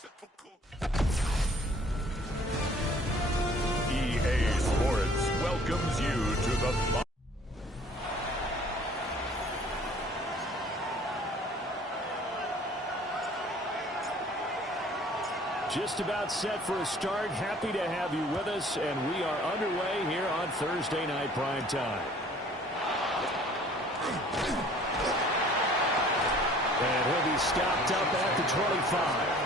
EA Sports welcomes you to the just about set for a start. Happy to have you with us, and we are underway here on Thursday Night Prime Time. And he'll be stopped up at the 25.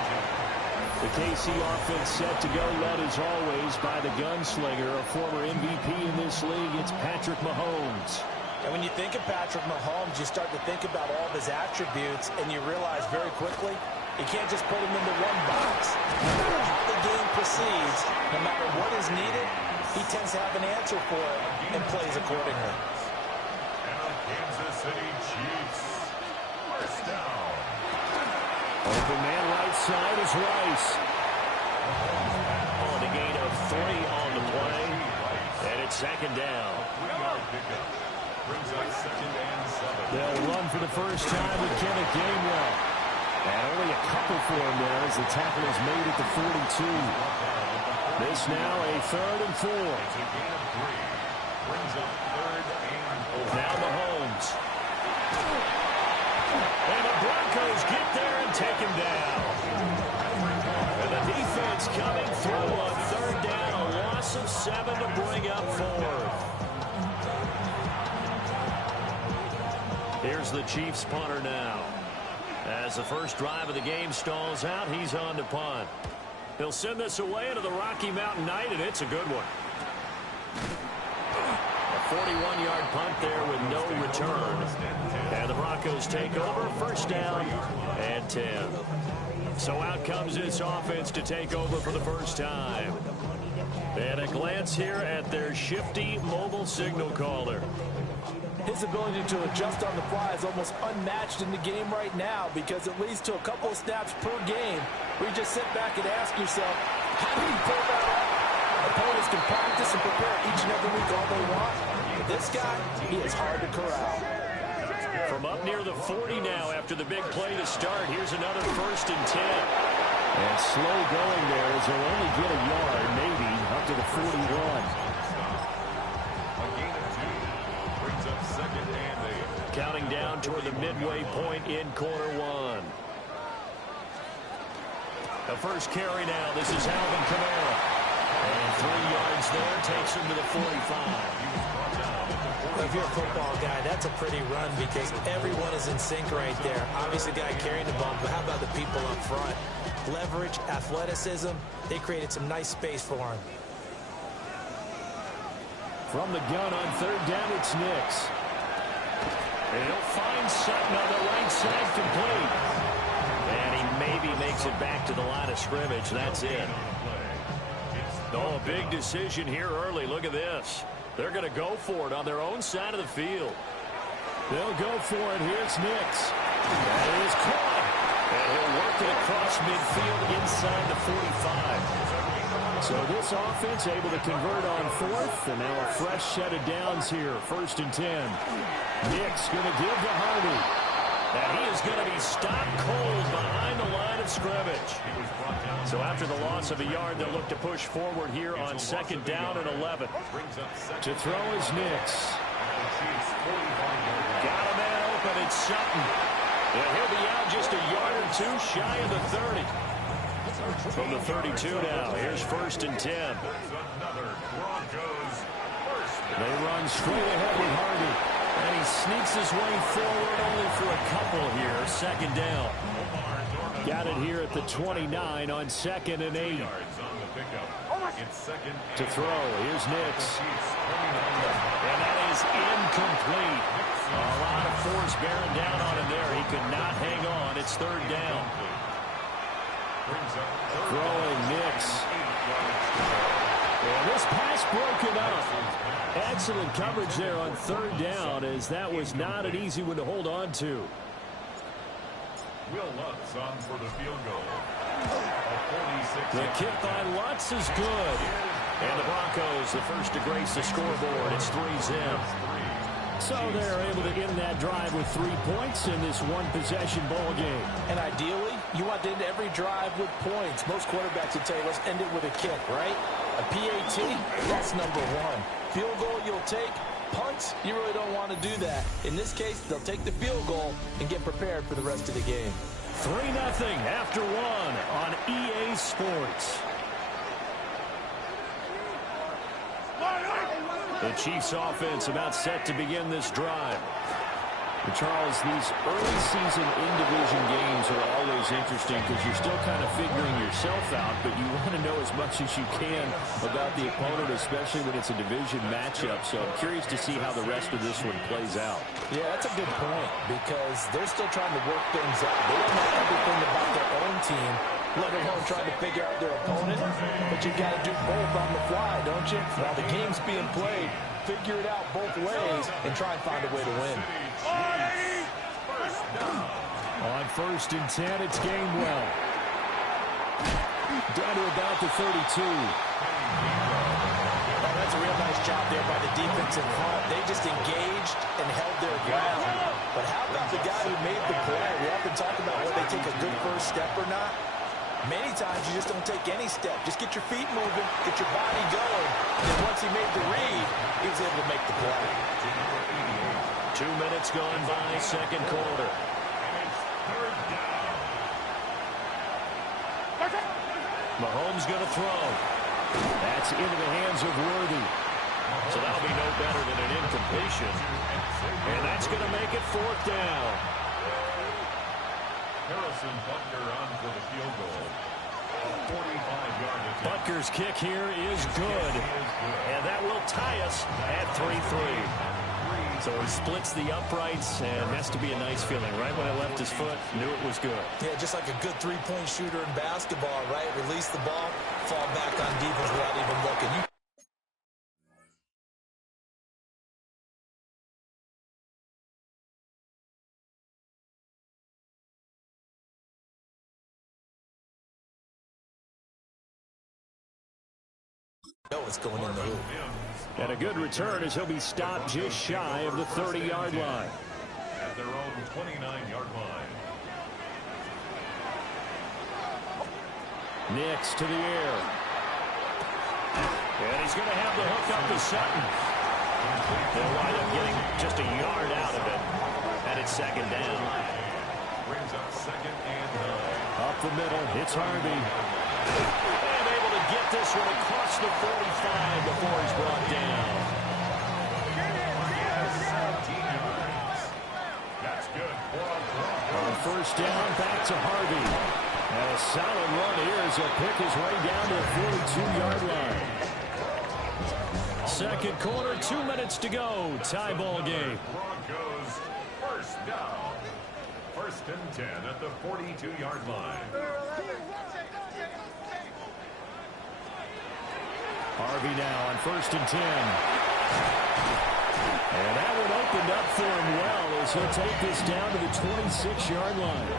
The KC offense set to go, led as always by the gunslinger, a former MVP in this league. It's Patrick Mahomes. And when you think of Patrick Mahomes, you start to think about all of his attributes, and you realize very quickly, you can't just put him into one box. No matter how the game proceeds, no matter what is needed, he tends to have an answer for it and plays accordingly. And the Kansas City Chiefs. First down. Open man right side is Rice. On the gain of 3 on the play. And it's second down. Brings up 2nd and 7. They'll run for the first time with Kenneth Gainwell. And only a couple for him there as the tackle is made at the 42. This now a 3rd and 4. Brings up 3rd and 4. Now Mahomes. And the Broncos get there and take him down. And the defense coming through on 3rd down. A loss of 7 to bring up 4th. Here's the Chiefs punter now. As the first drive of the game stalls out, he's on to punt. He'll send this away into the Rocky Mountain Night, and it's a good one. A 41-yard punt there with no return. And the Broncos take over, first down and 10. So out comes this offense to take over for the first time. And a glance here at their shifty mobile signal caller. His ability to adjust on the fly is almost unmatched in the game right now, because it leads to a couple of snaps per game where you just sit back and ask yourself, how do you pull that off? Opponents can practice and prepare each and every week all they want. But this guy, he is hard to corral. From up near the 40 now after the big play to start, here's another 1st and 10. And slow going there as they'll only get a yard, maybe, up to the 41. Counting down toward the midway point in quarter 1. The first carry now. This is Alvin Kamara. And 3 yards there takes him to the 45. If you're a football guy, that's a pretty run because everyone is in sync right there. Obviously, the guy carrying the ball, but how about the people up front? Leverage, athleticism, they created some nice space for him. From the gun on 3rd down, it's Nix. And he'll find Sutton on the right side complete. And he maybe makes it back to the line of scrimmage. That's it. Oh, a big decision here early. Look at this. They're going to go for it on their own side of the field. They'll go for it. Here's Nix. That is caught. And he'll work it across midfield inside the 45. So this offense able to convert on 4th, and now a fresh set of downs here, 1st and 10. Nick's going to give to Hardy. And he is going to be stopped cold behind the line of scrimmage. So after the loss of a yard, they'll look to push forward here on 2nd down and 11. To throw is Nix. Got a man open, it's Sutton. And he'll be out just a yard or 2 shy of the 30. From the 32 now, here's 1st and 10. They run straight ahead with Hardy. And he sneaks his way forward only for a couple here. 2nd down. Got it here at the 29 on 2nd and 8. To throw, here's Nix. And that is incomplete. A lot of force bearing down on him there. He could not hang on. It's 3rd down. Throwing Nix. And this pass broken up. Excellent coverage there on 3rd down, as that was not an easy one to hold on to. Will Lutz on for the field goal. The kick by Lutz is good. And the Broncos, the first to grace the scoreboard. It's 3-zip. So they're able to end that drive with 3 points in this one-possession ball game. And ideally, you want want to end every drive with points. Most quarterbacks would tell you, let's end it with a kick, right? A PAT, that's number one. Field goal you'll take. Punts, you really don't want to do that. In this case, they'll take the field goal and get prepared for the rest of the game. 3-0 after one on EA Sports. The Chiefs offense about set to begin this drive. And Charles, these early season in-division games are always interesting because you're still kind of figuring yourself out, but you want to know as much as you can about the opponent, especially when it's a division matchup. So I'm curious to see how the rest of this one plays out. Yeah, that's a good point because they're still trying to work things out. They don't know everything about their own team, let alone trying to figure out their opponent. But you've got to do both on the fly, don't you? While the game's being played, figure it out both ways and try and find a way to win. On 1st and 10, it's Gainwell. Down to about the 32. Oh, that's a real nice job there by the defensive front. They just engaged and held their ground. But how about the guy who made the play? We often talk about whether they take a good first step or not. Many times you just don't take any step. Just get your feet moving, get your body going. And then once he made the read, he was able to make the play. 2 minutes gone by, second quarter. Mahomes going to throw. That's into the hands of Worthy. So that'll be no better than an incompletion. And that's going to make it 4th down. Harrison Butker on for the field goal. A 45-yard attempt. Butker's kick here is good. And that will tie us at 3-3. So he splits the uprights, and has to be a nice feeling. Right when I left his foot, knew it was good. Yeah, just like a good three-point shooter in basketball, right? Release the ball, fall back on defense without even looking. You know it's going in the hoop. And a good return as he'll be stopped just shy of the 30-yard line. At their own 29-yard line. Nix to the air. And he's going to have the hook up to Sutton. They'll wind up getting just a yard out of it. And it's 2nd down. Brings up 2nd and 9. Up the middle, it's Harvey. And able to get this one across the 45 before he's brought down. That's good. On 1st down, back to Harvey. And a solid run here as he'll pick his way down to the 42-yard line. Second quarter, 2 minutes to go. Tie ball game. Broncos, 1st down. 1st and 10 at the 42-yard line. Harvey now on 1st and 10. And that one opened up for him well as he'll take this down to the 26-yard line.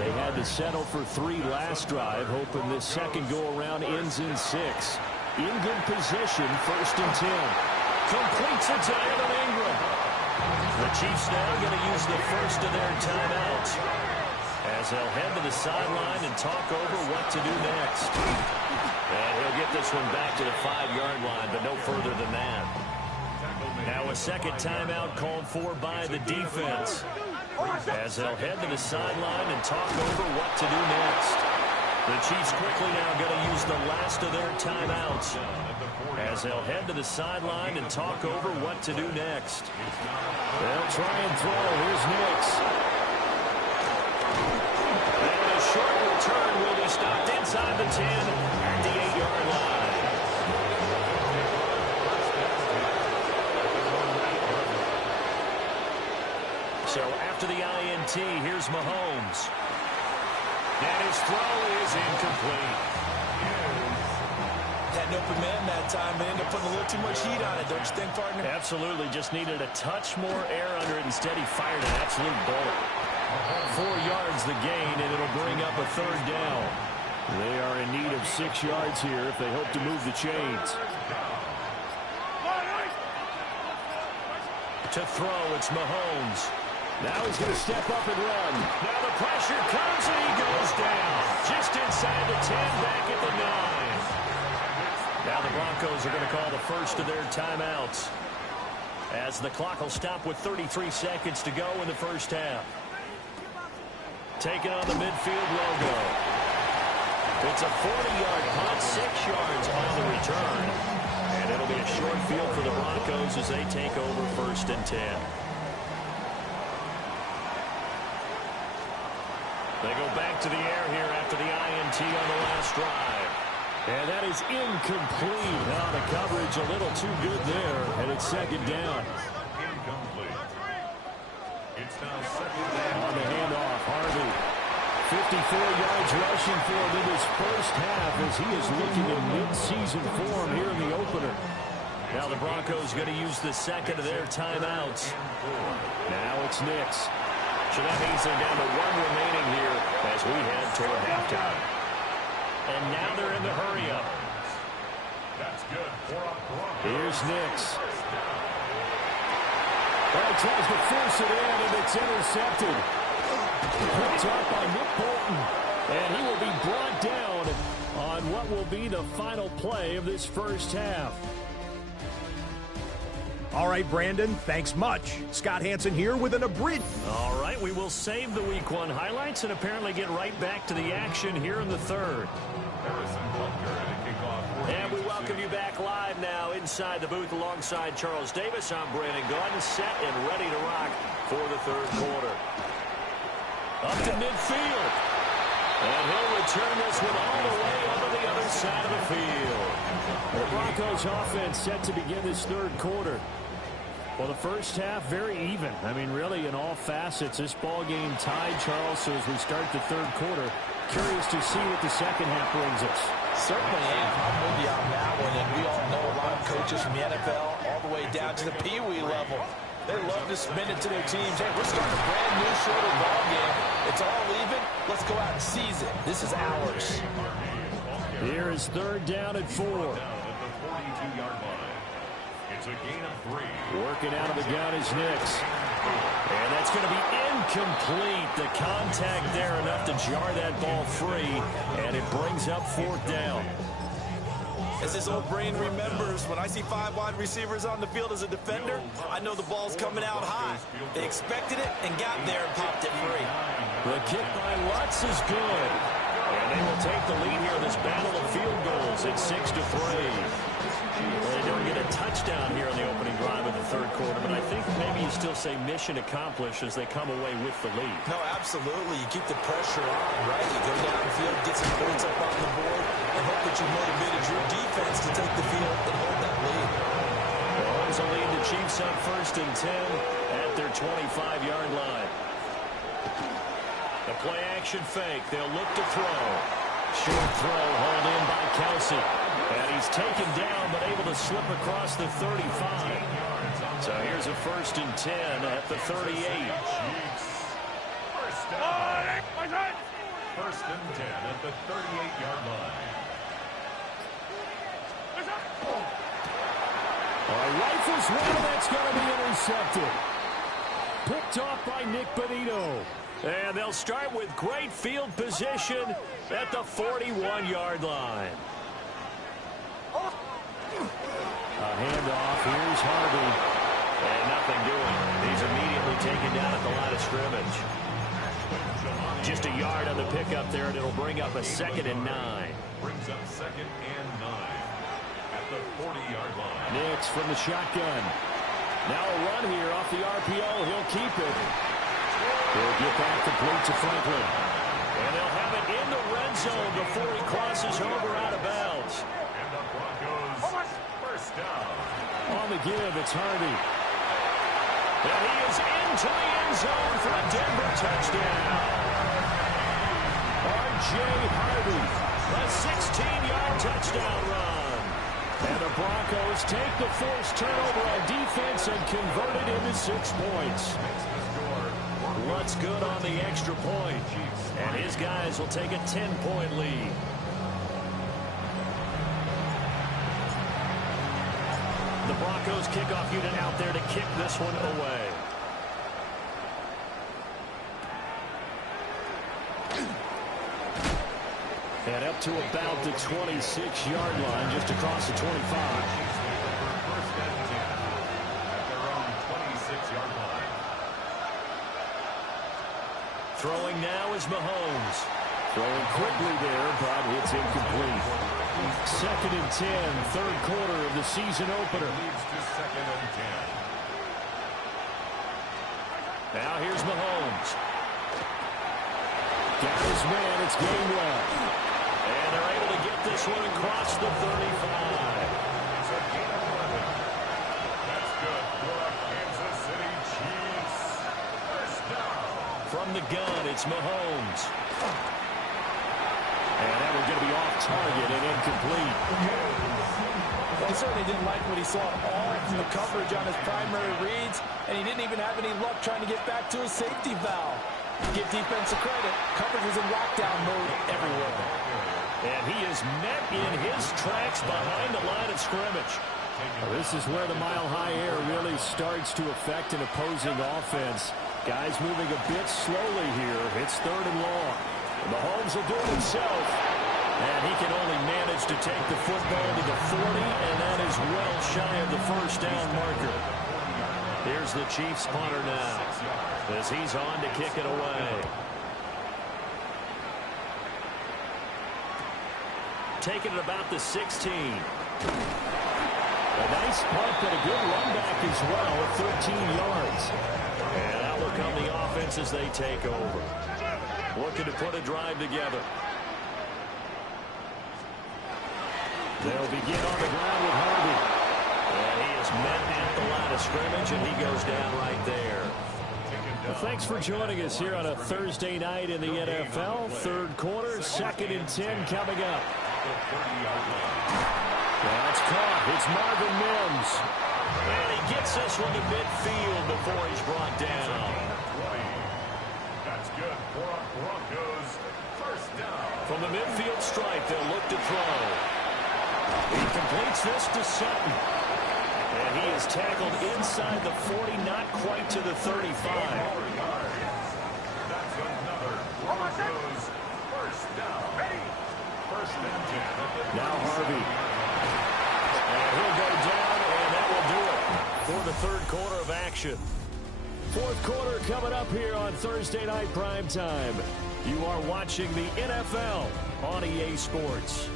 They had to settle for 3 last drive, hoping this second go-around ends in 6. In good position, 1st and 10. Completes it to Evan Ingram. The Chiefs now going to use the first of their timeouts as they'll head to the sideline and talk over what to do next. And he'll get this one back to the 5-yard line, but no further than that. Now a second timeout called for by the defense as they'll head to the sideline and talk over what to do next. The Chiefs quickly now going to use the last of their timeouts as they'll head to the sideline and talk over what to do next. They'll try and throw. Here's Nix. And a short return will be stopped inside the 10 at the 8-yard line. So after the INT, here's Mahomes. And his throw is incomplete. Had an open man that time, but ended up putting a little too much heat on it, don't you think, partner? Absolutely. Just needed a touch more air under it. Instead, he fired an absolute bullet. 4 yards the gain, and it'll bring up a 3rd down. They are in need of 6 yards here if they hope to move the chains. To throw, it's Mahomes. Now he's going to step up and run. Now the pressure comes, and he goes down. 10 back at the 9. Now the Broncos are going to call the first of their timeouts, as the clock will stop with 33 seconds to go in the first half. Taking on the midfield logo. It's a 40-yard punt, 6 yards on the return. And it'll be a short field for the Broncos as they take over first and 10. They go back to the air here after the INT on the last drive. And that is incomplete. Now the coverage a little too good there, and it's second down. Incomplete. It's now second down. On the handoff, Harvey. 54 yards rushing for him in his first half as he is looking in mid-season form here in the opener. Now the Broncos going to use the second of their timeouts. Now it's Nix. So that means they're down to 1 remaining here as we head toward halftime. And now they're in the hurry-up. That's good for a Broncos. Here's Nix. He tries to force it in, and it's intercepted. Picked up by Nick Bolton. And he will be brought down on what will be the final play of this first half. All right, Brandon, thanks much. Scott Hansen here with an abridged. All right, we will save the Week 1 highlights and apparently get right back to the action here in the third. And we welcome you back live now inside the booth alongside Charles Davis. I'm Brandon Gaudin, set and ready to rock for the third quarter. Up to midfield. And he'll return this one all the way onto the other side of the field. The Broncos offense set to begin this third quarter. Well, the first half, very even. I mean, really, in all facets, this ball game tied, Charles. So as we start the third quarter, curious to see what the second half brings us. Certainly am. I'm with you on that one. And we all know a lot of coaches from the NFL all the way down to the Pee Wee level. They love to spin it to their teams. Hey, we're starting a brand new shorter ball game. It's all even. Let's go out and seize it. This is ours. Here is third down at 4. Down at the 42-yard line. It's a gain of 3. Working out of the gun is Nix. And that's going to be incomplete. The contact there enough to jar that ball free. And it brings up fourth down. As this old brain remembers, when I see 5 wide receivers on the field as a defender, I know the ball's coming out high. They expected it and got there and popped it free. The kick by Lutz is good. And they will take the lead here in this battle of field goals at 6-3. Well, they don't get a touchdown here in the opening drive of the third quarter, but I think maybe you still say mission accomplished as they come away with the lead. No, absolutely. You keep the pressure on, right? You go downfield, get some points up on the board, and hope that you motivated your defense to take the field and hold that lead. Mahomes will lead the Chiefs on first and 10 at their 25-yard line. The play action fake. They'll look to throw. Short throw hauled in by Kelsey. And he's taken down but able to slip across the 35. So here's a first and 10 at the 38. First down. First and 10 at the 38-yard line. Rifles one, that's going to be intercepted. Picked off by Nick Bonito. And they'll start with great field position at the 41-yard line. A handoff. Here's Harvey. And nothing doing. He's immediately taken down at the line of scrimmage. Just a yard on the pickup there, and it'll bring up a 2nd and 9. Brings up 2nd and 9 at the 40-yard line. Nix from the shotgun. Now a run here off the RPO. He'll keep it. He'll get back the plate to Franklin. And they'll have it in the red zone before he crosses over out of bounds. And the Broncos first down. On the give, it's Harvey. And he is into the end zone for a Denver touchdown. R.J. Harvey. A 16-yard touchdown run. And the Broncos take the forced turnover on defense and convert it into 6 points. Lutz good on the extra point. And his guys will take a 10-point lead. The Broncos kickoff unit out there to kick this one away. And up to about the 26-yard line, just across the 25. First and 10 at their own 26-yard line. Throwing now is Mahomes. Throwing quickly there, but it's incomplete. Second and 10, third quarter of the season opener. Leads to second and 10. Now here's Mahomes. Got his man, it's Gainwell. And they're able to get this one across the 35. It's a gain of 11. That's good for the Kansas City Chiefs. First down. From the gun, it's Mahomes. And that one's going to be off target and incomplete. He certainly didn't like what he saw all from the coverage on his primary reads, and he didn't even have any luck trying to get back to his safety valve. Give defense a credit. Coverage was in lockdown mode everywhere. And he is met in his tracks behind the line of scrimmage. Well, this is where the mile-high air really starts to affect an opposing offense. Guys moving a bit slowly here. It's third and long. Mahomes will do it himself. And he can only manage to take the football to the 40, and that is well shy of the first down marker. Here's the Chiefs punter now as he's on to kick it away. Taking it about the 16. A nice punt and a good run back as well at 13 yards. And out will come the offense as they take over. Looking to put a drive together. They'll begin on the ground with Harvey. And he is met at the line of scrimmage, and he goes down right there. Well, thanks for joining us here on a Thursday night in the NFL. Third quarter, second and 10 coming up. Now it's caught. It's Marvin Mims. And he gets this one to midfield before he's brought down. That's good for a Broncos first down. From the midfield stripe, they'll look to throw. He completes this to Sutton. And he is tackled inside the 40, not quite to the 35. That's another Broncos first down. First and 10. Now Harvey. And he'll go down, and that will do it for the third quarter of action. Fourth quarter coming up here on Thursday Night Primetime. You are watching the NFL on EA Sports.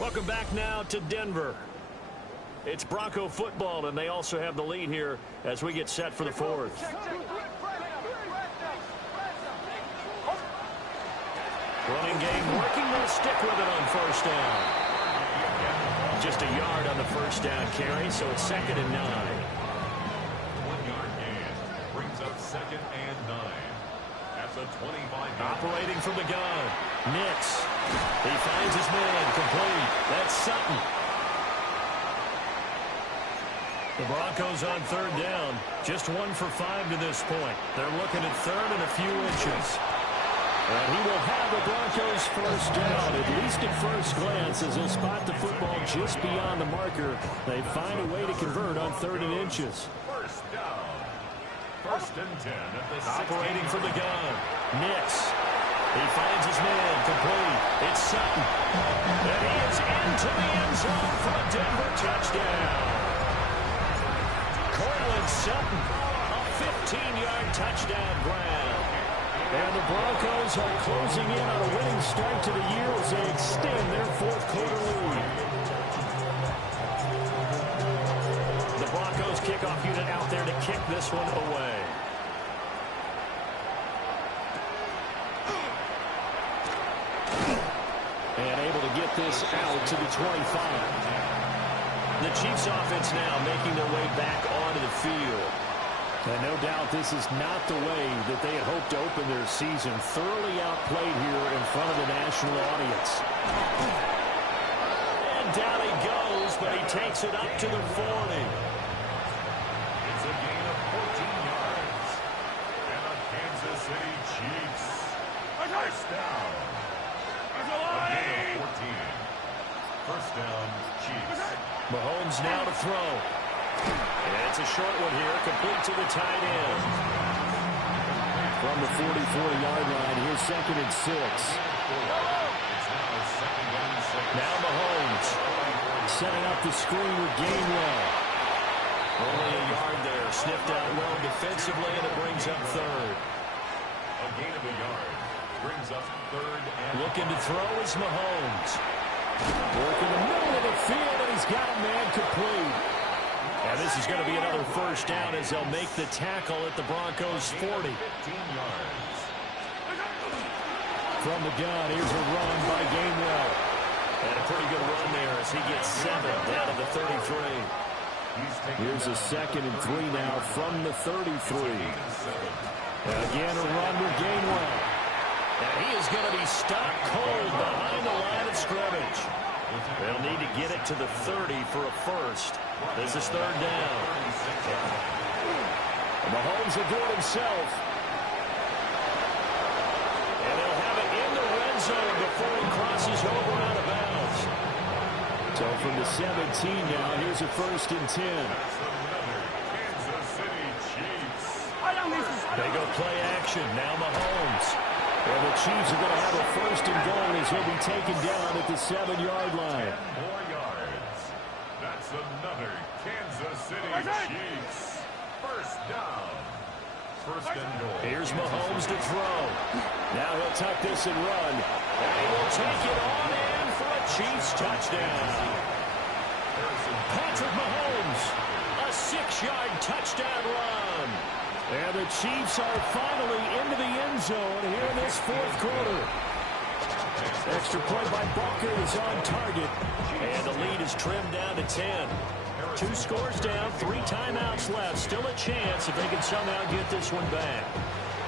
Welcome back now to Denver. It's Bronco football, and they also have the lead here as we get set for the fourth. Running game working. They'll stick with it on first down. Just a yard on the first down carry, so it's second and 9. 1-yard gain brings up second and 9. That's a 25. Operating from the gun. Nix. He finds his man complete. That's Sutton. The Broncos on third down. Just 1 for 5 to this point. They're looking at third and a few inches. And he will have the Broncos first down, at least at first glance, as he'll spot the football just beyond the marker. They find a way to convert on third and inches. First down. First and 10 at the 16. Operating from the gun. Nix. He finds his man complete. It's Sutton. And he is into the end zone for a Denver touchdown. Cortland Sutton, a 15-yard touchdown grab. And the Broncos are closing in on a winning start to the year as they extend their fourth quarter lead. The Broncos kickoff unit out there to kick this one away. And able to get this out to the 25. The Chiefs offense now making their way back onto the field. And no doubt this is not the way that they had hoped to open their season. Thoroughly outplayed here in front of the national audience. And down he goes, but he takes it up to the 40. It's a gain of 14 yards. And the Kansas City Chiefs. First down. A gain of 14. First down, Chiefs. Mahomes now to throw. And it's a short one here, complete to the tight end. From the 44-yard line, here's 2nd and 6. Now Mahomes Setting up the screen with Gainwell. only a yard there. Sniffed out well defensively, and it brings up 3rd. A gain of a yard brings up 3rd and Looking to throw is Mahomes. Work in the middle of the field, and he's got a man complete. And this is going to be another first down as they'll make the tackle at the Broncos' 40. 15 yards. From the gun, here's a run by Gainwell. And a pretty good run there as he gets 7 down to the 33. Here's a 2nd and 3 now from the 33. Again, a run with Gainwell. And he is going to be stopped cold behind the line of scrimmage. They'll need to get it to the 30 for a first. This is 3rd down. Mahomes will do it himself. And they'll have it in the red zone before he crosses over out of bounds. So from the 17 now, here's a 1st and 10. Kansas City Chiefs. They go play action. Now Mahomes. And the Chiefs are going to have a 1st and goal as he'll be taken down at the 7-yard line. 10 more yards. That's another Kansas City Chiefs. First down. 1st and goal. Here's Mahomes to throw. Now he'll tuck this and run. And he will take it on in for a Chiefs touchdown. Patrick Mahomes, a 6-yard touchdown run. And the Chiefs are finally into the end zone here in this 4th quarter. Extra play by Barker is on target. And the lead is trimmed down to 10. 2 scores down, 3 timeouts left. Still a chance if they can somehow get this one back.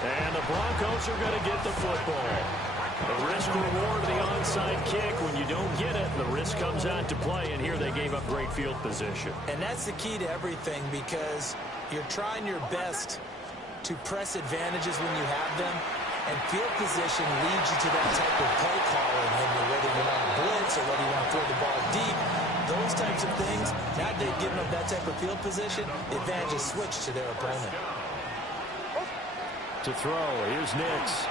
And the Broncos are going to get the football. The risk-reward of the onside kick. When you don't get it, the risk comes out to play. And here they gave up great field position. And that's the key to everything because you're trying your best to press advantages when you have them. And field position leads you to that type of play calling. Whether you want to blitz or whether you want to throw the ball deep, those types of things, now they've given up that type of field position, the advantage is switched to their opponent. To throw, here's Nix.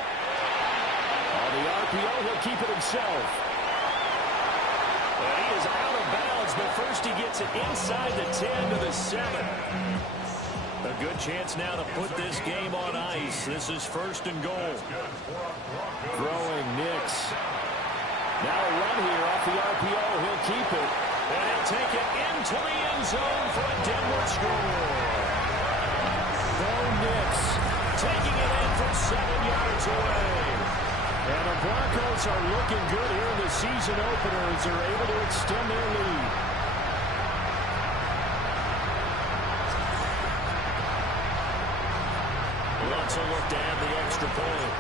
On the RPO, he'll keep it himself. And he is out of bounds, but first he gets it inside the 10 to the 7. A good chance now to put this game on ice. This is 1st and goal. Throwing Nix. Now a run here off the RPO. He'll keep it. And he'll take it into the end zone for a Denver score. Bo Nix taking it in from 7 yards away. And the Broncos are looking good here in the season opener as they're able to extend their lead. Lots of look to add the extra point.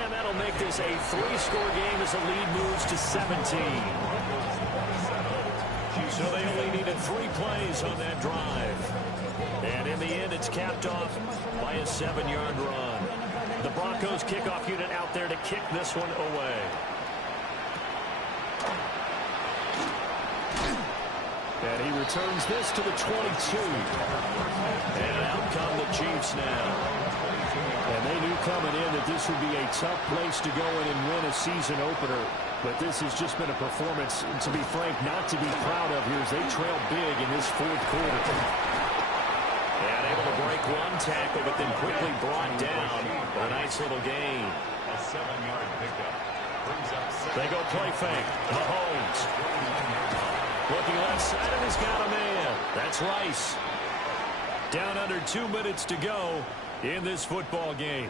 And that'll make this a 3-score game as the lead moves to 17. So they only needed 3 plays on that drive. And in the end, it's capped off by a 7-yard run. The Broncos kickoff unit out there to kick this one away. And he returns this to the 22. And out come the Chiefs now. And they knew coming in that this would be a tough place to go in and win a season opener. But this has just been a performance, to be frank, not to be proud of here as they trail big in this 4th quarter. And able to break one tackle, but then quickly brought down. A nice little gain. A 7-yard pickup. Brings up 7. They go play fake. Mahomes. Looking left side, and he's got a man. That's Rice. Down under 2 minutes to go in this football game.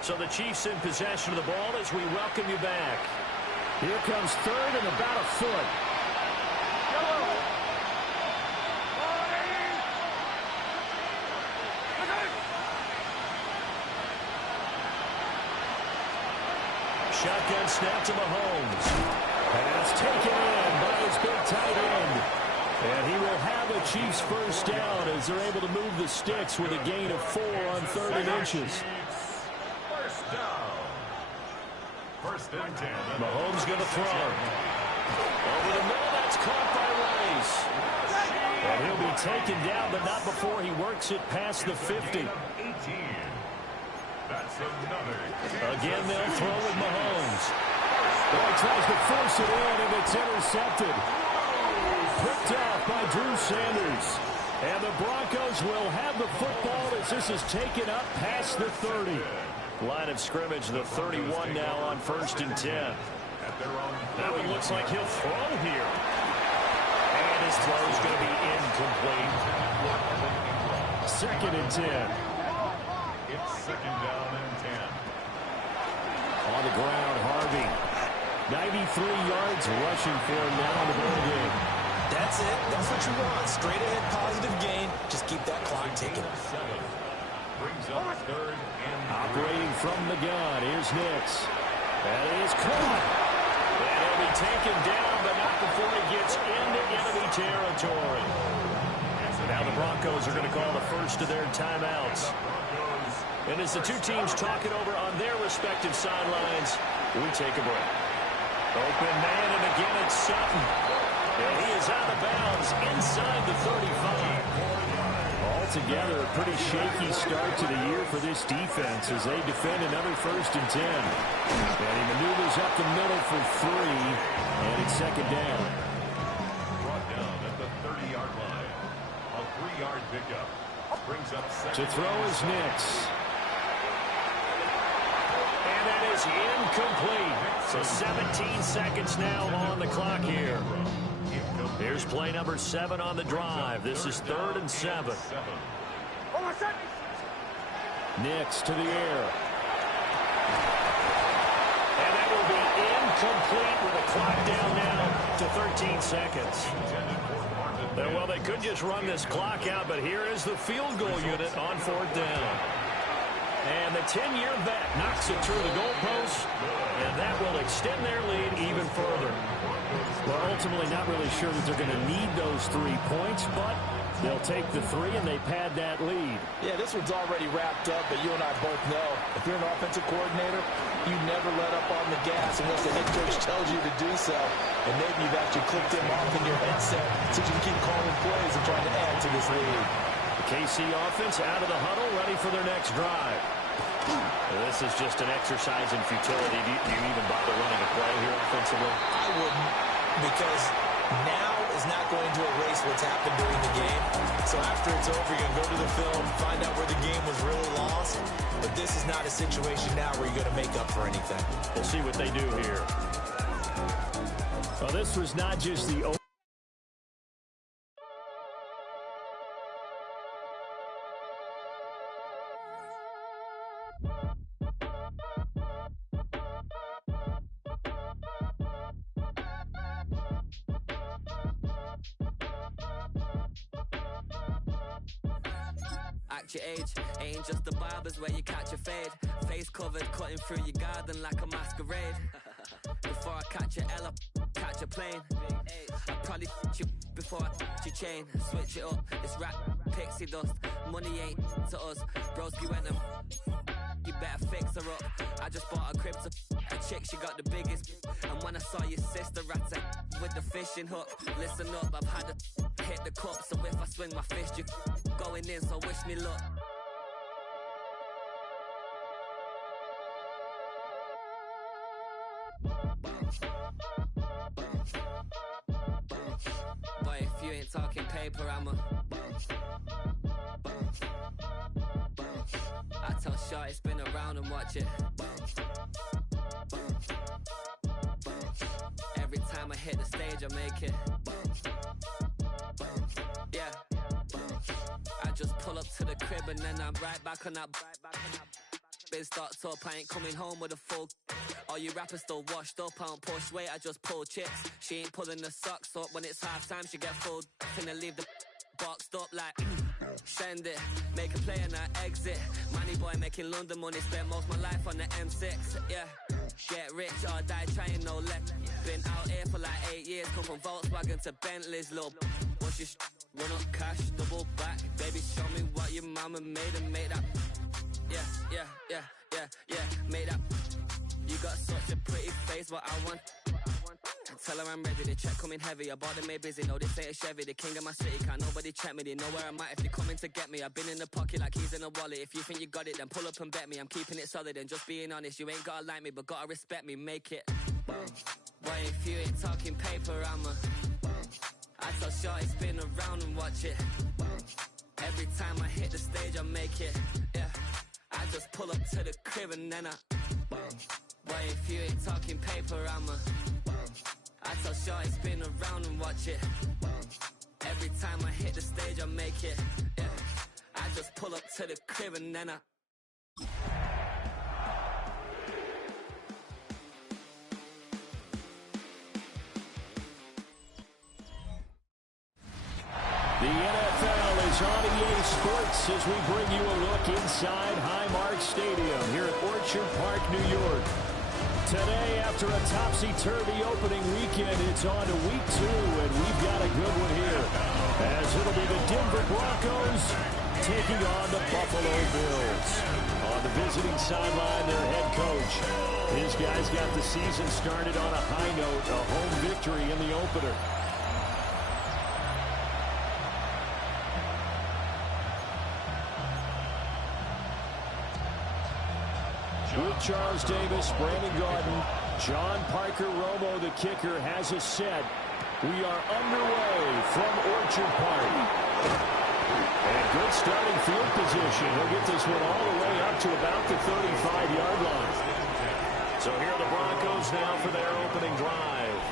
So the Chiefs in possession of the ball as we welcome you back. Here comes 3rd and about a foot. Shotgun snap to Mahomes. Pass taken in by his big tight end. And he will have a Chiefs first down as they're able to move the sticks with a gain of 4 on 3rd and inches. First down. 1st and 10. Mahomes going to throw. Over the middle, that's caught by Rice. And he'll be taken down, but not before he works it past the 50. That's another. Again, they'll throw with Mahomes. He tries to force it in, and it's intercepted. Picked off by Drew Sanders. And the Broncos will have the football as this is taken up past the 30. Line of scrimmage, the 31 now on 1st and 10. Now he looks like he'll throw here. And his throw is going to be incomplete. 2nd and 10. It's 2nd down and 10. On the ground, Harvey. 93 yards rushing for him now in the ball game. That's it. That's what you want. Straight ahead, positive gain. Just keep that clock ticking. Brings up 3rd and 3. Operating from the gun. Here's Nix. That is caught. And he'll be taken down, but not before he gets into enemy territory. Now the Broncos are going to call the first of their timeouts. And as the two teams talk it over on their respective sidelines, we take a break. Open man, and again it's Sutton. And he is out of bounds inside the 35. Altogether, a pretty shaky start to the year for this defense as they defend another 1st and 10. And he maneuvers up the middle for 3, and it's 2nd down. Brought down at the 30-yard line. A 3-yard pickup. Brings up 2nd. To throw is Nix. And that is incomplete. So 17 seconds now on the clock here. Here's play number 7 on the drive. This is 3rd and 7. Nix to the air. And that will be incomplete with a clock down now to 13 seconds. Well, they could just run this clock out, but here is the field goal unit on 4th down. And the 10-year vet knocks it through the goalpost, and that will extend their lead even further. Well, ultimately not really sure that they're going to need those 3 points, but they'll take the 3 and they pad that lead. Yeah, this one's already wrapped up, but you and I both know if you're an offensive coordinator, you never let up on the gas unless the head coach tells you to do so. And maybe you've actually clicked him off in your headset so you can keep calling plays and trying to add to this lead. The KC offense out of the huddle, ready for their next drive. This is just an exercise in futility. Do you even bother running a play here offensively? I wouldn't, because now is not going to erase what's happened during the game. So after it's over, you're going to go to the film, find out where the game was really lost. But this is not a situation now where you're going to make up for anything. We'll see what they do here. Well, this was not just the Your age ain't just the barbers where you catch a fade. Face covered, cutting through your garden like a masquerade. Before I catch a L up, catch a plane. I probably you before I your chain. Switch it up, it's rap, pixie dust. Money ain't to us. Broski went them. You better fix her up. I just bought a crib to a chick, she got the biggest. And when I saw your sister rat with the fishing hook, listen up, I've had to hit the cup. So if I swing my fist, you going in, so wish me luck. Boy, if you ain't talking paper, I'm a I tell Shorty spin around and watch it. Every time I hit the stage, I make it. Yeah. I just pull up to the crib and then I'm right back on that. Been stocked up, I ain't coming home with a full. All you rappers still washed up, I don't push weight, I just pull chips. She ain't pulling the socks up when it's half time, she get full. And I leave the boxed up like send it, make a play and I exit. Money boy making London money, spent most of my life on the M6. Yeah, get rich or die trying, no left. Been out here for like 8 years, come from Volkswagen to Bentley's, little. What's your run up cash, double back, baby show me what your mama made and made that. Yeah, made that. You got such a pretty face, but I want tell her I'm ready. The check coming heavy, I bought them made busy. No, this ain't a Chevy, the king of my city. Can't nobody check me, they know where I'm at if they coming to get me. I've been in the pocket like keys in a wallet. If you think you got it, then pull up and bet me. I'm keeping it solid and just being honest. You ain't gotta like me, but gotta respect me, make it. Why if you ain't talking paper, I tell shorty spin around and watch it. Every time I hit the stage, I make it. Yeah, I just pull up to the crib and then why if you ain't talking paper, I tell shorty spin around and watch it. Every time I hit the stage, I make it. Yeah, I just pull up to the crib and then The NFL is on EA Sports as we bring you a look inside Highmark Stadium here at Orchard Park, New York. Today, after a topsy-turvy opening weekend, it's on to week 2, and we've got a good one here. As it'll be the Denver Broncos taking on the Buffalo Bills. On the visiting sideline, their head coach. His guys got the season started on a high note, a home victory in the opener. With Charles Davis, Brandon Gordon, John Parker Romo, the kicker, has us set. We are underway from Orchard Park. And good starting field position. He'll get this one all the way up to about the 35-yard line. So here are the Broncos now for their opening drive.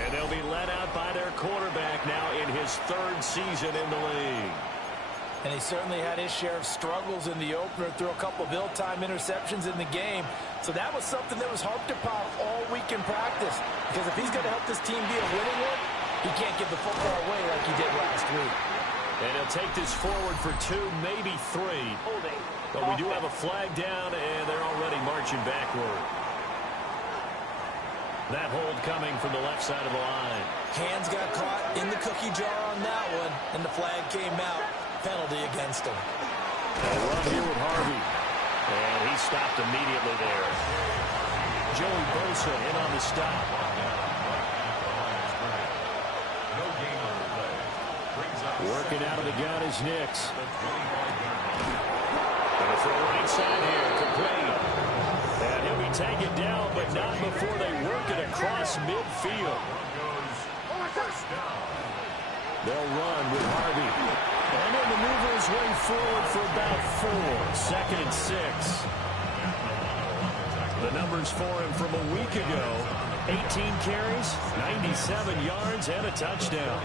And they'll be led out by their quarterback now in his 3rd season in the league. And he certainly had his share of struggles in the opener, threw a couple of ill-timed interceptions in the game. So that was something that was harped upon all week in practice. Because if he's going to help this team be a winning one, he can't give the football away like he did last week. And he'll take this forward for 2, maybe 3. But we do have a flag down, and they're already marching backward. That hold coming from the left side of the line. Hands got caught in the cookie jar on that one, and the flag came out. Penalty against him. A run here with Harvey. And he stopped immediately there. Joey Bosa in on the stop. Working out of the gun is Nix. And for the right side here, complete. And he'll be taken down, but not before they work it across midfield. They'll run with Harvey. And he'll maneuver his way forward for about 4. 2nd and 6. The numbers for him from a week ago. 18 carries, 97 yards, and a touchdown.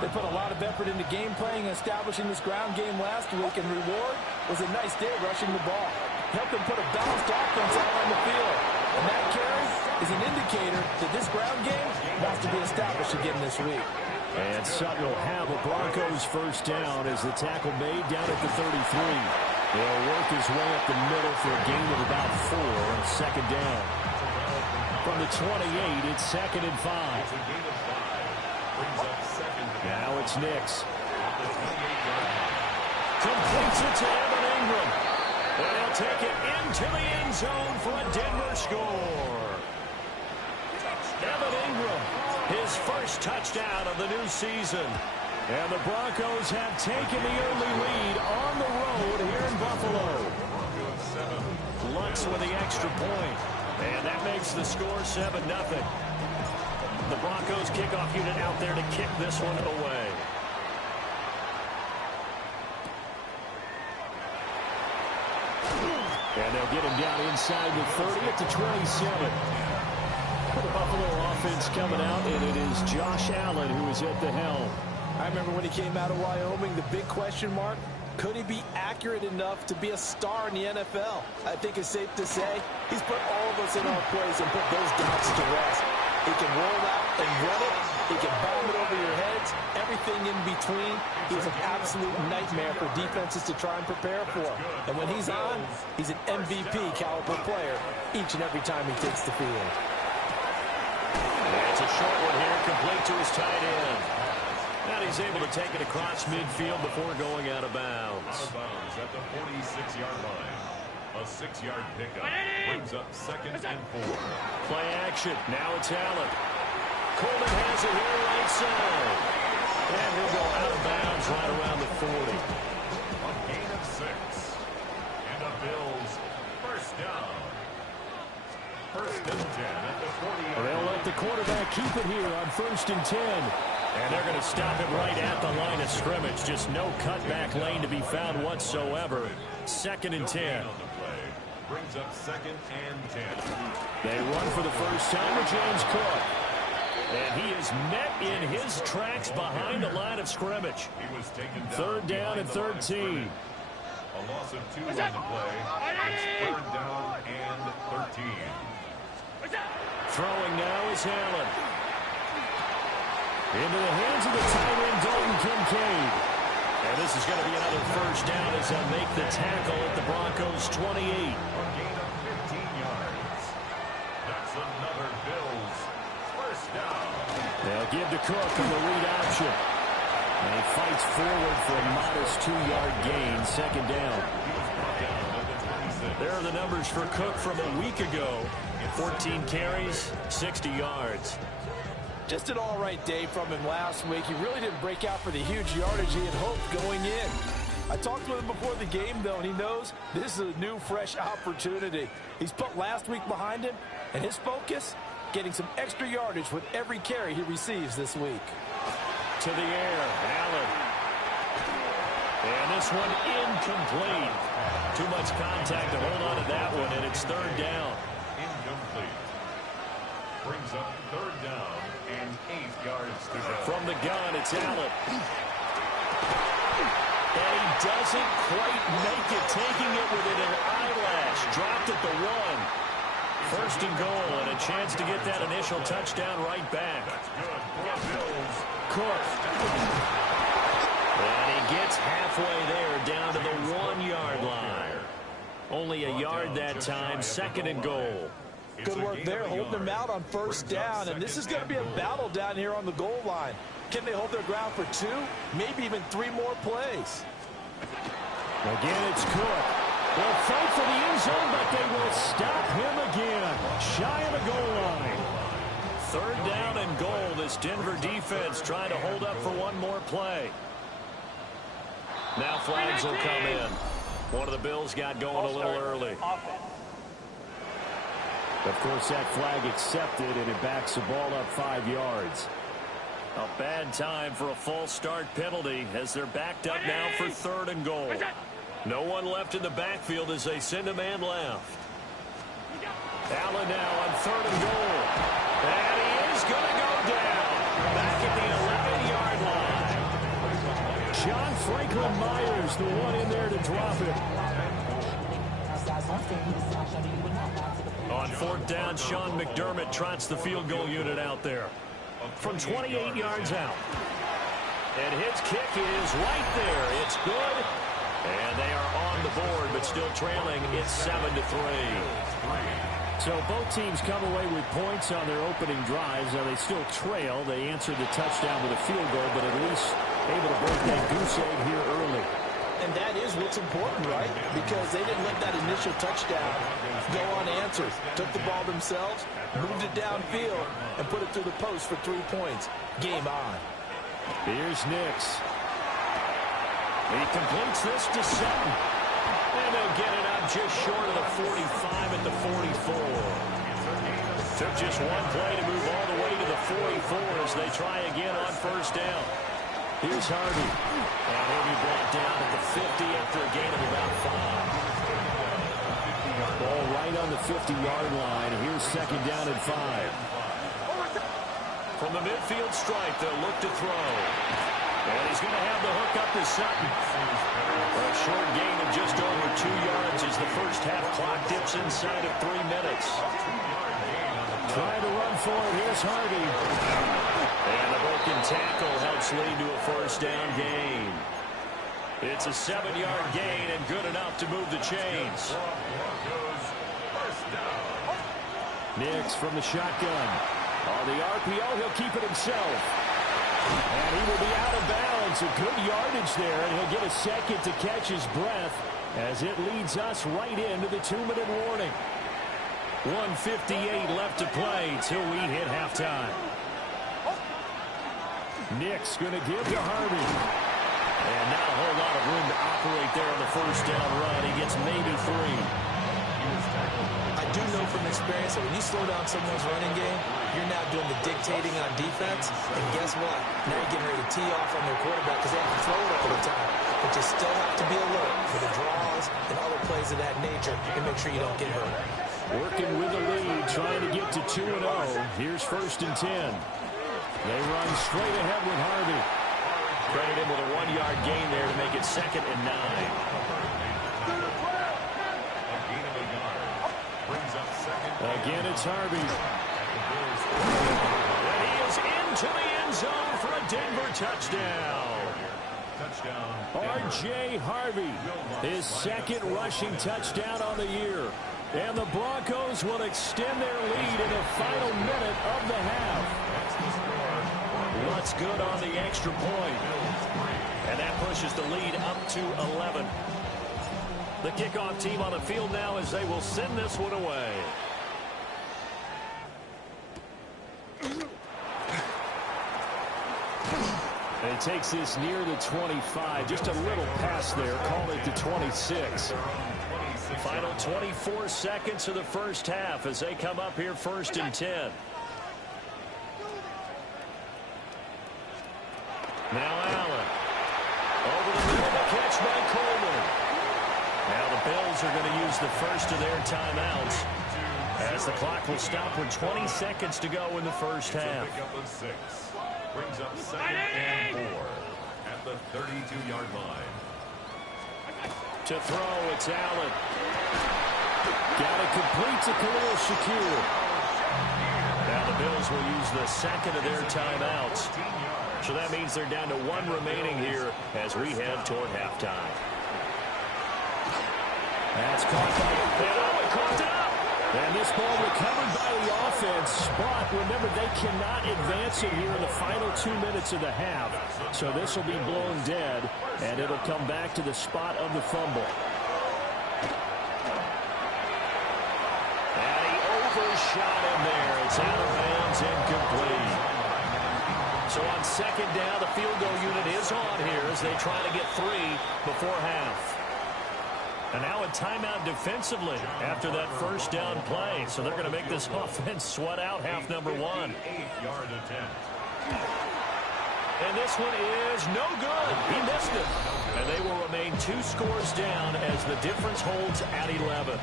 They put a lot of effort into game playing and establishing this ground game last week, and reward was a nice day rushing the ball. Helped them put a balanced offense out on the field. And that carry is an indicator that this ground game has to be established again this week. And Sutton will have a Broncos first down as the tackle made down at the 33. He'll work his way up the middle for a gain of about 4 on 2nd down. From the 28, it's 2nd and 5. Now it's Nix. Completes it to Evan Ingram. And he'll take it into the end zone for a Denver score. Evan Ingram, his first touchdown of the new season. And the Broncos have taken the early lead on the road here in Buffalo. Lutz with the extra point. And that makes the score 7-0. The Broncos kickoff unit out there to kick this one away. And they'll get him down inside the 30 at the 27. The Buffalo offense coming out, and it is Josh Allen who is at the helm. I remember when he came out of Wyoming, the big question mark, could he be accurate enough to be a star in the NFL? I think it's safe to say he's put all of us in our place and put those doubts to rest. He can roll out and run it. He can bomb it over your heads. Everything in between. He's an absolute nightmare for defenses to try and prepare for. And when he's on, he's an MVP caliber player each and every time he takes the field. It's a short one here, complete to his tight end. And he's able to take it across midfield before going out of bounds. Out of bounds at the 46-yard line. A 6-yard pickup brings up 2nd and 4. Play action. Now it's Allen. Coleman has it here right side. And he'll go out of bounds right around the 40. A gain of 6. And the Bills first down. First and 10 at the 40. They'll let the quarterback keep it here on 1st and 10. And they're going to stop it right at the line of scrimmage. Just no cutback lane to be found whatsoever. 2nd and 10. Brings up 2nd and 10. They run for the first time with James Cook. And he is met in his tracks behind the line of scrimmage. He was taken down. 3rd down and 13. A loss of 2 on the play. It's 3rd down and 13. Throwing now is Allen. Into the hands of the tight end, Dalton Kincaid. And this is going to be another first down as they'll make the tackle at the Broncos' 28. A gain of 15 yards. That's another Bills first down. They'll give to Cook on the read option. And he fights forward for a modest 2-yard gain, 2nd down. There are the numbers for Cook from a week ago. 14 carries, 60 yards. Just an all-right day from him last week. He really didn't break out for the huge yardage he had hoped going in. I talked with him before the game, though, and he knows this is a new, fresh opportunity. He's put last week behind him, and his focus, getting some extra yardage with every carry he receives this week. To the air, Allen. And this one incomplete. Too much contact to hold on to that one, and it's 3rd down. Incomplete. Brings up 3rd down and 8 yards to go. From the gun, it's Allen. And he doesn't quite make it, taking it within an eyelash. Dropped at the 1. 1st and goal, and a chance to get that initial touchdown right back. That's good for the Bills. Cook. And he gets halfway there, down to the 1-yard line. Only a yard that time, 2nd and goal. Good work there, holding them out on 1st down, and this is going to be a battle down here on the goal line. Can they hold their ground for 2, maybe even 3 more plays? Again, it's Cook. They'll fight for the end zone, but they will stop him again, shy of the goal line. 3rd down and goal. This Denver defense trying to hold up for one more play. Now flags will come in. One of the Bills got going a little early. Of course, that flag accepted, and it backs the ball up 5 yards. A bad time for a false start penalty as they're backed up now for 3rd and goal. No one left in the backfield as they send a man left. Allen now on 3rd and goal. And he is going to go down. Back at the 11-yard line. John Franklin Myers, the one in there to drop it. On 4th down, Sean McDermott trots the field goal unit out there. From 28 yards out. And his kick is right there. It's good. And they are on the board, but still trailing. It's 7-3. So both teams come away with points on their opening drives. Now they still trail. They answered the touchdown with a field goal, but at least able to break that goose egg here early. And that is what's important, right? Because they didn't let that initial touchdown go unanswered. Took the ball themselves, moved it downfield, and put it through the post for 3 points. Game on. Here's Nix. He completes this to Sutton. And they'll get it out just short of the 45 at the 44. Took just one play to move all the way to the 44 as they try again on 1st down. Here's Harvey. And he'll be brought down at the 50 after a gain of about 5. Ball right on the 50-yard line. Here's 2nd down and 5. From the midfield stripe, they'll look to throw. And he's going to have the hook up to Sutton. A short gain of just over 2 yards as the first half clock dips inside of 3 minutes. Trying to run for it. Here's Harvey. And the broken tackle helps lead to a 1st down gain. It's a 7-yard gain and good enough to move the chains. Nix from the shotgun. On the RPO, he'll keep it himself. And he will be out of bounds. A good yardage there, and he'll get a second to catch his breath as it leads us right into the 2-minute warning. 1:58 left to play till we hit halftime. Nick's going to give to Harvey. And not a whole lot of room to operate there on the first down run. He gets maybe 3. I do know from experience that when you slow down someone's running game, you're now doing the dictating on defense. And guess what? Now you're getting ready to tee off on their quarterback because they have to throw it all the time. But you still have to be alert for the draws and other plays of that nature and make sure you don't get hurt. Working with the lead, trying to get to 2-0. Here's 1st and 10. They run straight ahead with Harvey. Credit him with a 1-yard gain there to make it 2nd and 9. Again, it's Harvey. And he is into the end zone for a Denver touchdown. R.J. Harvey, his 2nd rushing touchdown on the year. And the Broncos will extend their lead in the final minute of the half. What's good on the extra point? And that pushes the lead up to 11. The kickoff team on the field now as they will send this one away. And it takes this near the 25. Just a little pass there. Call it the 26. Final 24 seconds of the first half as they come up here 1st and 10. Now Allen. Over the middle, the catch by Coleman. Now the Bills are going to use the first of their timeouts as the clock will stop with 20 seconds to go in the first half. Brings up 2nd and 4 at the 32-yard line. To throw, it's Allen. Got it complete to Khalil Shakir. Now the Bills will use the 2nd of their timeouts. So that means they're down to 1 remaining here as we head toward halftime. That's caught by He caught it up. And this ball recovered by the offense. But remember, they cannot advance it here in the final 2 minutes of the half. So this will be blown dead, and it'll come back to the spot of the fumble. And he overshot him there. It's out of bounds, incomplete. So on 2nd down, the field goal unit is on here as they try to get 3 before half. And now a timeout defensively after that first down play. So they're going to make this offense sweat out half number 1. 8-yard attempt. And this one is no good. He missed it. And they will remain 2 scores down as the difference holds at 11.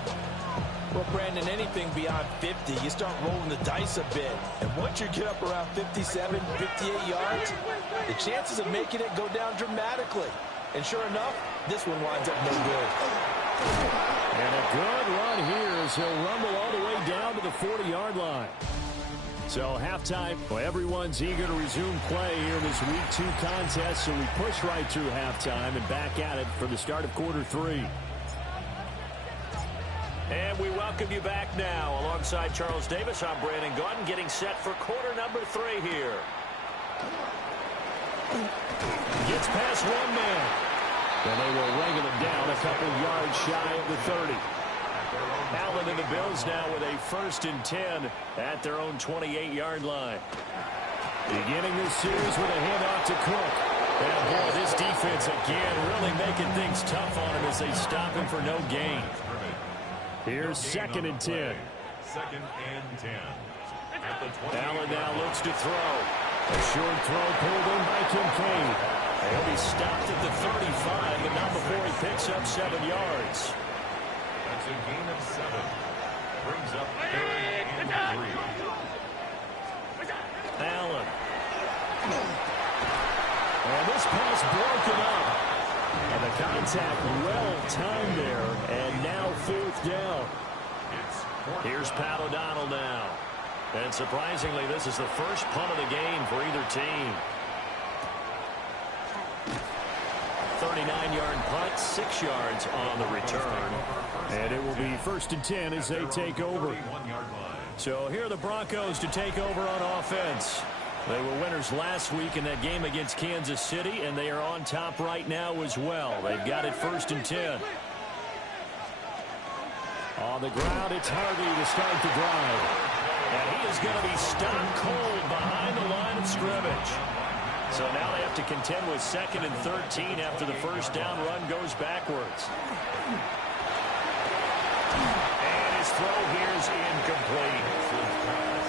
Well, Brandon, anything beyond 50, you start rolling the dice a bit. And once you get up around 57, 58 yards, the chances of making it go down dramatically. And sure enough, this one winds up no good. And a good run here as he'll rumble all the way down to the 40-yard line. So halftime, well, everyone's eager to resume play here in this Week 2 contest. So we push right through halftime and back at it for the start of quarter 3. And we welcome you back now. Alongside Charles Davis, I'm Brandon Gaudin, getting set for quarter number 3 here. Gets past one man. And they will wrangle him down a couple yards shy of the 30. Allen and the Bills now with a 1st and 10 at their own 28-yard line. Beginning this series with a handoff to Cook. And boy, this defense again really making things tough on him as they stop him for no gain. Here's 2nd and 10. 2nd and 10. Allen now looks to throw. A short throw pulled in by Kincaid. He'll be stopped at the 35, but not before he picks up 7 yards. That's a gain of 7. Brings up 3rd and 3. Allen. And this pass broken up. And the contact well timed there. And now 4th down. Here's Pat O'Donnell now. And surprisingly, this is the first punt of the game for either team. 39-yard punt, 6 yards on the return. And it will be 1st and 10 as they take over. So here are the Broncos to take over on offense. They were winners last week in that game against Kansas City, and they are on top right now as well. They've got it 1st and 10. On the ground, it's Harvey to start the drive. And he is going to be stopped cold behind the line of scrimmage. So now they have to contend with 2nd and 13 after the first down run goes backwards. And his throw here is incomplete.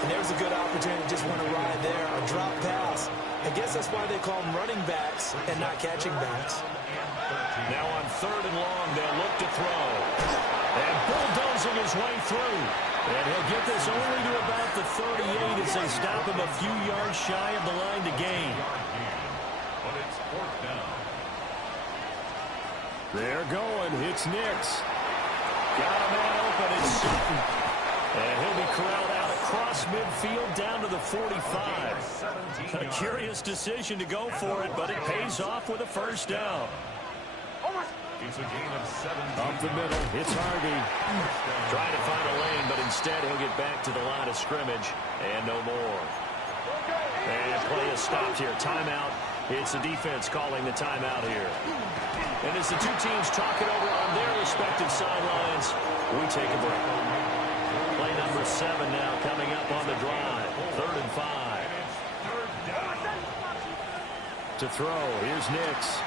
And there's a good opportunity to just want to ride there, a drop pass. I guess that's why they call them running backs and not catching backs. Now on 3rd and long, they'll look to throw. And bulldozing his way through. And he'll get this only to about the 38 as they stop him a few yards shy of the line to gain. But it's 4th down. They're going. It's Nix. Got a man open. It's Sutton. And he'll be corralled out across midfield down to the 45. A curious decision to go for it, but it pays off with a first down. It's a gain of 17. Up the middle, it's Harvey. Trying to find a lane, but instead he'll get back to the line of scrimmage and no more. And play is stopped here. Timeout. It's the defense calling the timeout here. And as the two teams talk it over on their respective sidelines, we take a break. Play number 7 now coming up on the drive. 3rd and 5. To throw, here's Nix.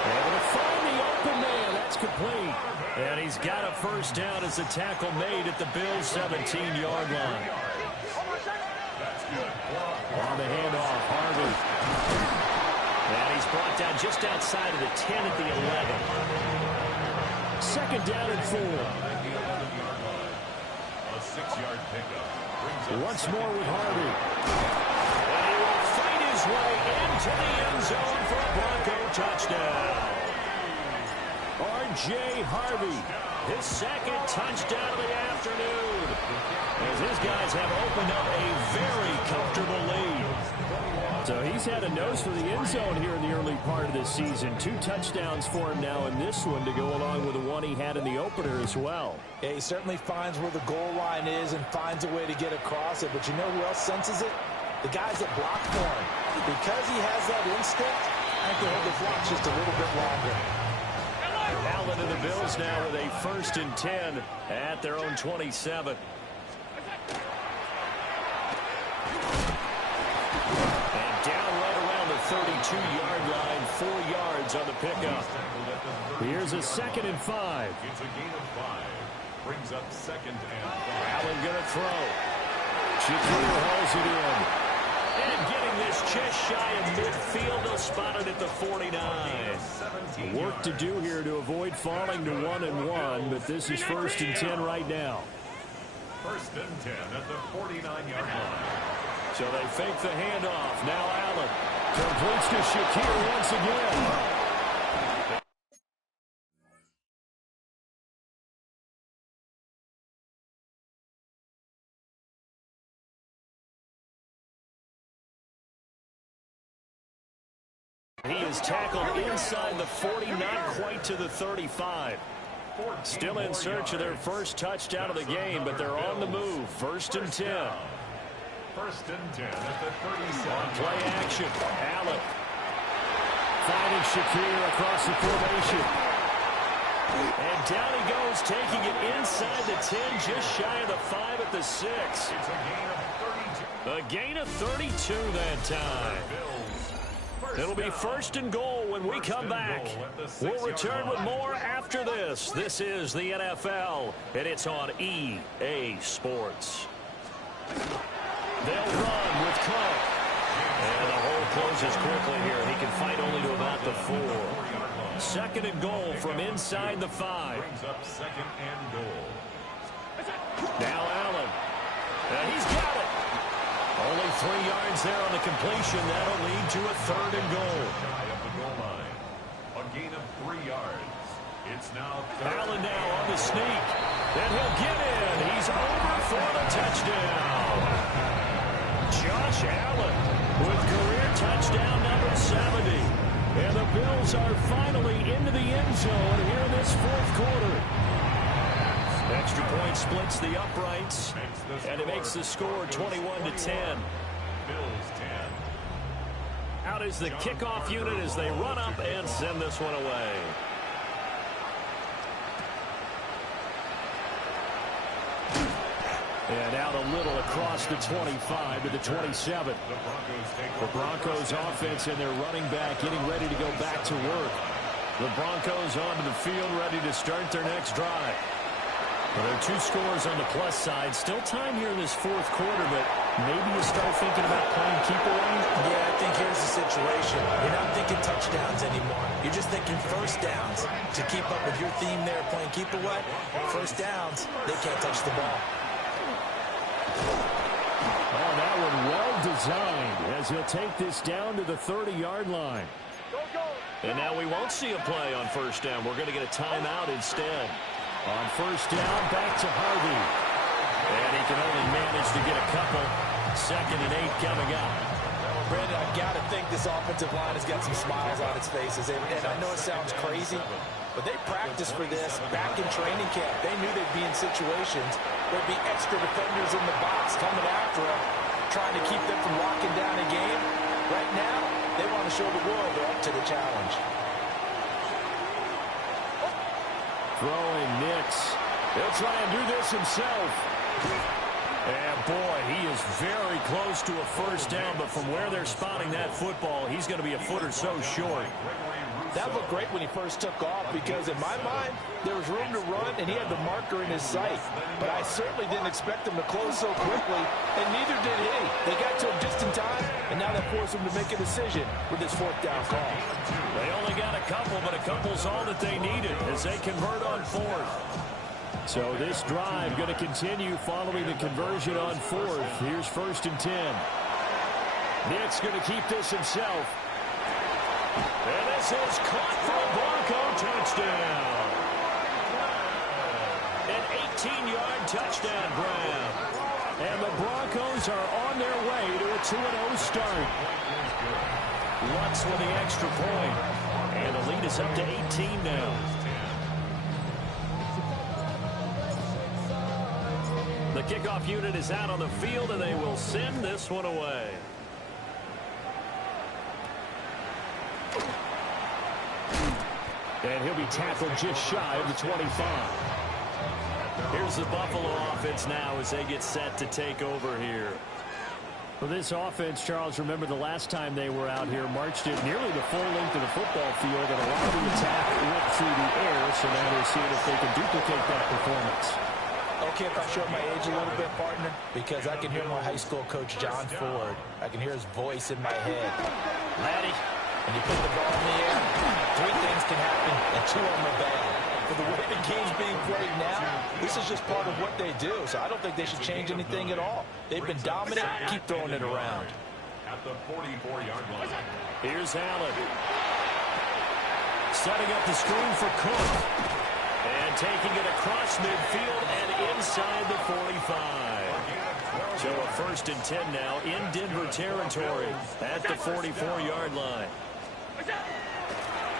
Able to find the open man. That's complete. And he's got a first down as the tackle made at the Bills' 17-yard line. On the handoff, Harvey. And he's brought down just outside of the 10 at the 11. 2nd down and 4. A 6-yard pickup. Once more with Harvey. And he will fight his way into the end zone for a Bronco touchdown. R.J. Harvey. His 2nd touchdown of the afternoon. As his guys have opened up a very comfortable lead. So he's had a nose for the end zone here in the early part of this season. 2 touchdowns for him now in this one to go along with the one he had in the opener as well. Yeah, he certainly finds where the goal line is and finds a way to get across it. But you know who else senses it? The guys that block for him. Because he has that instinct, I think they hold the blocks just a little bit longer. Allen and the Bills now with a 1st and 10 at their own 27. And down right around the 32-yard line, 4 yards on the pickup. Here's a 2nd and 5. It's a gain of 5. Brings up 2nd and 5. Allen gonna throw. Shakir hauls it in. And getting this just shy of midfield, they'll spot it at the 49. Work to do here to avoid falling to 1-1, but this is 1st and 10 right now. 1st and 10 at the 49-yard line. So they fake the handoff. Now Allen. Completes to Shakir once again. He is tackled inside the 40, not quite to the 35. Still in search of their first touchdown of the game, but they're on the move. 1st and 10. 1st and 10 at the 37. On play action, Allen. Finding Shakir across the formation. And down he goes, taking it inside the 10, just shy of the 5 at the 6. It's a gain of 32. A gain of 32 that time. It'll be 1st and goal when we come back. We'll return with more after this. This is the NFL, and it's on EA Sports. They'll run with Cook. And the hole closes quickly here. He can fight only to about the 4. 2nd and goal from inside the 5. Brings up 2nd and goal. Now Allen. And he's got it. Only 3 yards there on the completion. That'll lead to a 3rd and goal. Shy of the goal line. A gain of 3 yards. It's now 3rd. Allen now on the sneak. And he'll get in. He's over for the touchdown. Josh Allen with career touchdown number 70. And the Bills are finally into the end zone here in this 4th quarter. Extra point splits the uprights, and it makes the score 21-10. Bills 10. Out is the kickoff unit as they run up and send this one away. And out a little across the 25 to the 27. The Broncos offense and their running back getting ready to go back to work. The Broncos onto the field ready to start their next drive. Well, there are 2 scores on the plus side. Still time here in this fourth quarter, but maybe you start thinking about playing keep away. Yeah, I think here's the situation. You're not thinking touchdowns anymore. You're just thinking first downs. To keep up with your theme there, playing keep away, first downs, they can't touch the ball. Oh, that one well designed as he'll take this down to the 30-yard line. And now we won't see a play on first down. We're going to get a timeout instead. On first down, back to Harvey. And he can only manage to get a couple. 2nd and 8 coming up. Brandon, I've got to think this offensive line has got some smiles on its faces. And I know it sounds crazy, but they practiced for this back in training camp. They knew they'd be in situations. There'd be extra defenders in the box coming after them, trying to keep them from locking down a game. Right now, they want to show the world they're up to the challenge. Throwing Nix. He'll try and do this himself. And boy, he is very close to a first down, but from where they're spotting that football, he's going to be a foot or so short. That looked great when he first took off because, in my mind, there was room to run, and he had the marker in his sight. But I certainly didn't expect him to close so quickly, and neither did he. They got to him just in time, and now that forced him to make a decision with this 4th down call. They only got a couple, but a couple's all that they needed as they convert on 4th. So this drive going to continue following the conversion on 4th. Here's 1st and 10. Nick's going to keep this himself. And this is caught for a Bronco touchdown. An 18-yard touchdown grab. And the Broncos are on their way to a 2-0 start. Lutz with the extra point. And the lead is up to 18 now. The kickoff unit is out on the field, and they will send this one away. And he'll be tackled just shy of the 25. Here's the Buffalo offense now as they get set to take over here. For this offense, Charles, remember the last time they were out here, marched it nearly the full length of the football field, and a lot of the attack went through the air, so now they're seeing if they can duplicate that performance. Okay, if I show my age a little bit, partner, because I can hear my high school coach, John Ford. I can hear his voice in my head. Laddie, when you put the ball in the air, 3 things can happen, and 2 of them are bad. For the way the game's being played now, this is just part of what they do, so I don't think they should change anything at all. They've been dominant. Keep throwing it around. At the 44-yard line. Here's Allen. Setting up the screen for Cook. And taking it across midfield and inside the 45. So a 1st and 10 now in Denver territory at the 44-yard line.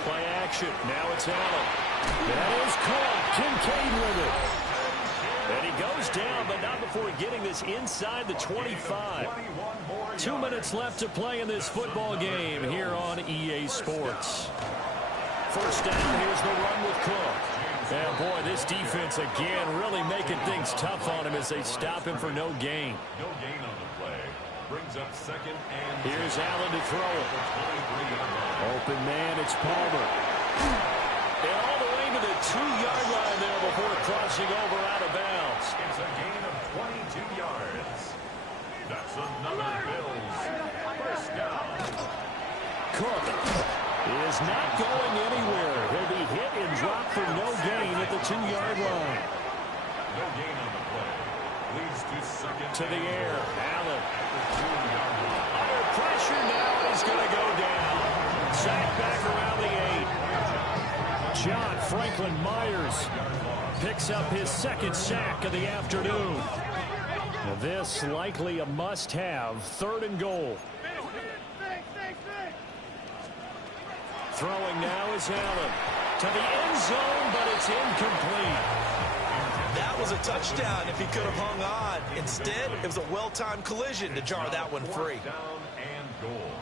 Play action. Now it's Allen. That is Cook. Kincaid with it. And he goes down, but not before getting this inside the 25. 2 minutes left to play in this football game here on EA Sports. First down, here's the run with Cook. And boy, this defense again really making things tough on him as they stop him for no gain. No gain on the play. Brings up 2nd and... Here's Allen to throw it. Open man, it's Palmer. And all the way to the 2-yard line there before crossing over out of bounds. It's a gain of 22 yards. That's another Bills. First down. Cook is not going anywhere. He'll be hit and dropped for no gain at the 2-yard line. No gain on the play. Leads to 2nd to the air. Allen. Under pressure now is going to go down. Sacked back around the 8. John Franklin Myers picks up his 2nd sack of the afternoon. Now this likely a must-have. 3rd and goal. Throwing now is Allen. To the end zone, but it's incomplete. That was a touchdown if he could have hung on. Instead, it was a well-timed collision to jar that one free. Down and goal.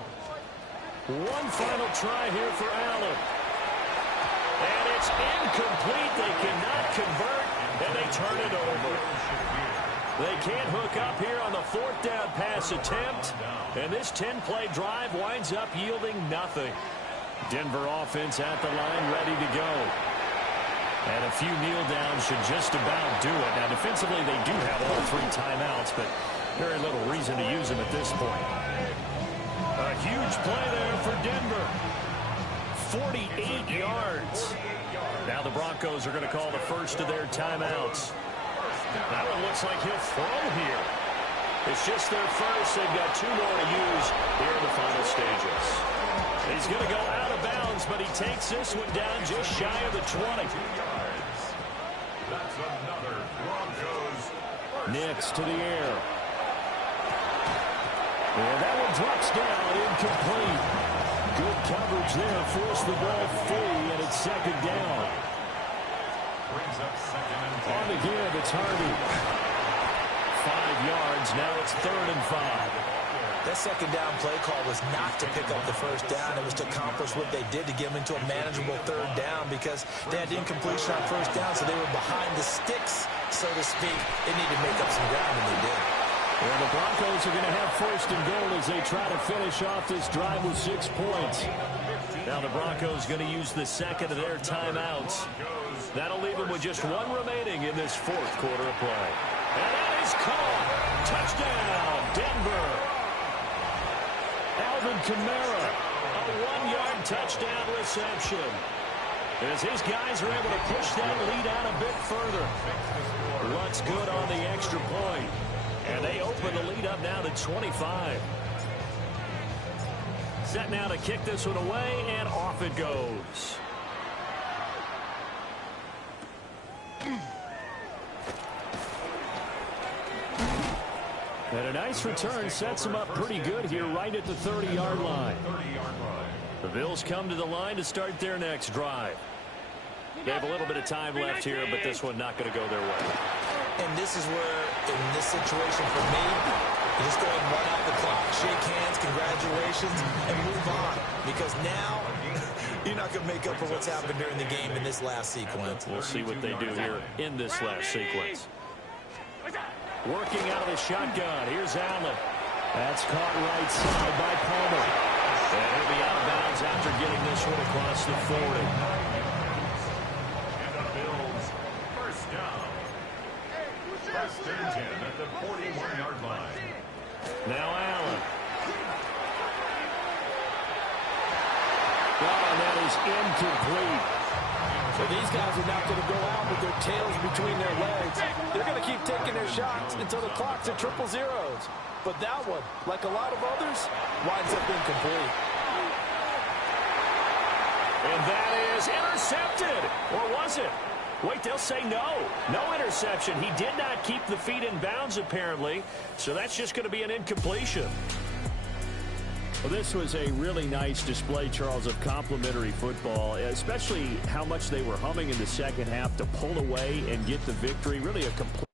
One final try here for Allen. And it's incomplete. They cannot convert, and they turn it over. They can't hook up here on the 4th down pass attempt. And this 10-play drive winds up yielding nothing. Denver offense at the line, ready to go. And a few kneel downs should just about do it. Now, defensively, they do have all 3 timeouts, but very little reason to use them at this point. A huge play there for Denver. 48 yards. Now the Broncos are going to call the first of their timeouts. That one looks like he'll throw here. It's just their first. They've got 2 more to use here in the final stages. He's going to go out of bounds, but he takes this one down just shy of the 20. That's another Broncos. Nix to the air. And that one drops down, incomplete. Good coverage there, forced the ball free, and it's 2nd down. Brings up 2nd and 10. On the give, it's Harvey. 5 yards, now it's 3rd and 5. That 2nd down play call was not to pick up the 1st down. It was to accomplish what they did to get them into a manageable 3rd down because they had incompletion on 1st down, so they were behind the sticks, so to speak. They needed to make up some ground, and they did. Well, the Broncos are going to have 1st and goal as they try to finish off this drive with 6 points. Now the Broncos going to use the 2nd of their timeouts. That'll leave them with just 1 remaining in this 4th quarter of play. And that is caught. Touchdown, Denver. Alvin Kamara, a 1-yard touchdown reception. As these guys are able to push that lead out a bit further. Luck's good on the extra point. And they open the lead up now to 25. Set now to kick this one away, and off it goes. And a nice return sets them up pretty good here right at the 30-yard line. The Bills come to the line to start their next drive. They have a little bit of time left here, but this one not going to go their way. And this is where, in this situation for me, you just go ahead and run out the clock, shake hands, congratulations, and move on. Because now, you're not going to make up for what's happened during the game in this last sequence. We'll see what they do here in this last sequence. Working out of the shotgun. Here's Allen. That's caught right side by Palmer. And he'll be out of bounds after getting this one across the 40. And the Bills, 1st down. 1st and 10 at the 41-yard line. Now Allen. Oh, that is incomplete. So these guys are not going to go out with their tails between their legs. They're going to keep taking their shots until the clock's at 000. But that one, like a lot of others, winds up incomplete. And that is intercepted. Or was it? Wait, they'll say no. No interception. He did not keep the feet in bounds, apparently. So that's just going to be an incompletion. Well, this was a really nice display, Charles, of complimentary football, especially how much they were humming in the 2nd half to pull away and get the victory. Really a complete